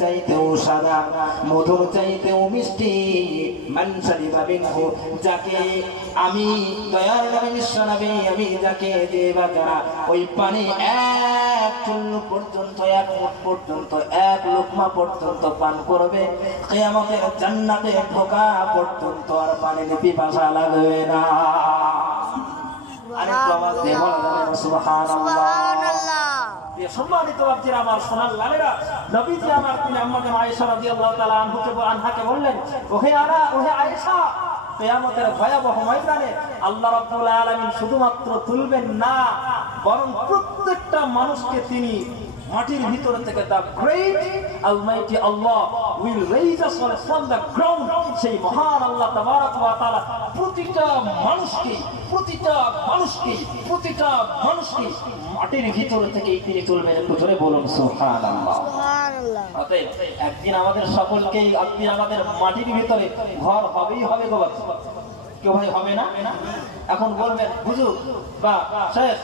চাইতেও সাদা, মধুর চাইতেও মিষ্টি। মান শারিবা মিনহু, যাকে আমি দয়ার নবী বিশ্ব নবী আমি যাকে দেবা যারা ওই পানি এক চুল্লু পর্যন্ত, এক মুঠ পর্যন্ত, এক লোকমা পর্যন্ত পান করবে, কিয়ামতের জান্নাতে ঢোকা পর্যন্ত আর পানির পিপাসা লাগবে না। আরেকটু আওয়াজ দিয়ে বলা যাবে না সুবহানাল্লাহ। সম্মানিত বাপজিরা আমার, সোনার লালেরা, নবীজি আমার তিনি আম্মা আয়েশা রাদিয়াল্লাহু তাআলা আনহাকে বললেন, ওহে আয়েশা, কিয়ামতের ভয়াবহ ময়দানে আল্লাহ রাব্বুল আলামিন শুধুমাত্র তুলবেন না, বরং প্রত্যেকটা মানুষকে তিনি মাটির ভিতর থেকে the great almighty Allah will raise us from the ground. সেই মহান আল্লাহ তাবারক ওয়া তাআলা প্রতিটা মানুষকে মাটির ভিতর থেকে তিনি তুলবেন। একটু জোরে বলুন সুবহানাল্লাহ। অতএব একদিন আমাদের সকলকেই, একদিন আমাদের মাটির ভিতরে ঘর হবেই হবে গো বাচ্চা, কেউ ভাই হবে না? এখন বলবেন হুজুর বা শেখ,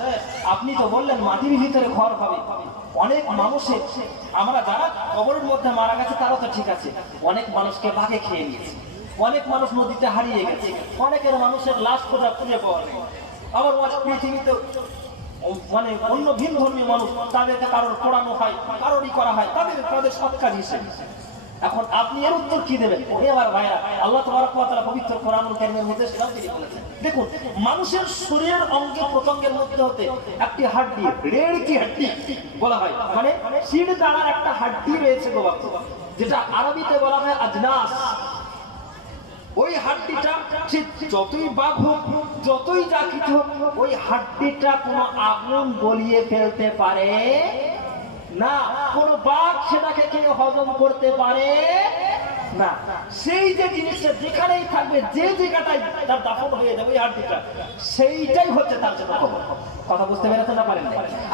আপনি তো বললেন মাটির ভিতরে ঘর হবে। অনেক মানুষের, আমরা যারা কবরের মধ্যে মারা গেছে তারা তো ঠিক আছে, অনেক মানুষকে বাঘে খেয়ে নিয়েছে, অনেক মানুষ নদীতে হারিয়ে গেছে, অনেকের মানুষের লাশ খোঁজা খুঁজে পাওয়া যায়। আবার পৃথিবীতে মানে অন্য ভিন্ন ধর্মীয় মানুষ, তাদেরকে কারোর পোড়ানো হয়, কারোরই করা হয়, তাদের সৎ কাজ হিসেবে। এখন আপনি এর উত্তর কি দেবেন? এবার ভাইরা, আল্লাহ তাবারক ওয়া তাআলা পবিত্র কোরআনুল কারীমের মধ্যে সেটাও তিনি বলেছেন। দেখুন, মানুষের শরীরের অঙ্গে প্রত্যঙ্গের মধ্যে হতে একটি হাড্ডি, রেড় কি হাড্ডি বলা হয়, মানে শির দাঁড়ার একটা হাড্ডি রয়েছে গো বাপ, যেটা আরবিতে বলা হয় আজনাস। ওই হাড্ডিটা ঠিক যতই বাঘ হোক, যতই যা কিছু হোক, ওই হাড্ডিটা কোনো আগুন গলিয়ে ফেলতে পারে না, কোন বাঘ সেটাকে খেয়ে হজম করতে পারে না। সেই যে জিনিসটা যেখানেই থাকবে, যে জায়গাটাই তার দাফন হয়ে যাবে ওই হাড্ডিটা, সেইটাই হচ্ছে তার জন্য কবর। কথা বুঝতে পেরেছেন না পারেন?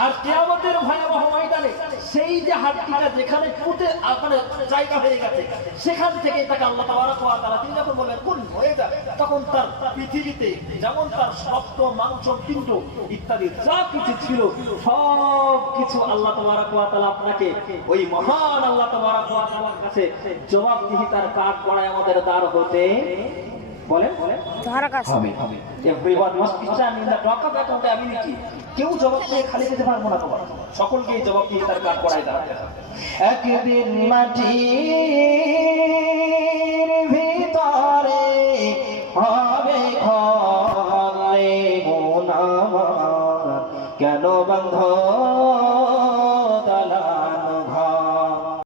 আর কিয়ামতের ভয়াবহ ময়দানে সেই যে হাড্ডিটা যেখানে পুঁতে মানে জায়গা হয়ে গেছে, সেখান থেকে তাকে আল্লাহ তাবারক ওয়া তাআলা তিনি যখন বলবেন কুন হয়ে যা, তখন তার পৃথিবীতে যেমন তার শক্ত মাংস পিণ্ড ইত্যাদি যা কিছু ছিল সব কিছু আল্লাহ তাবারক ওয়া তাআলা আপনাকে ওই মহান আল্লাহ তাবারক ওয়া তাআলার কাছে জবাবদিহিতার কাঠ করায় আমাদের দ্বার হতে বলেন হবে। Everyone must be stand in the doc of accountability. কেউ জবাব দিয়ে খালি যেতে পারবো না, তোমার সকলকেই জবাবদিহিতার কাঠ করায় দাঁড়াতে হবে। একদিন মাটি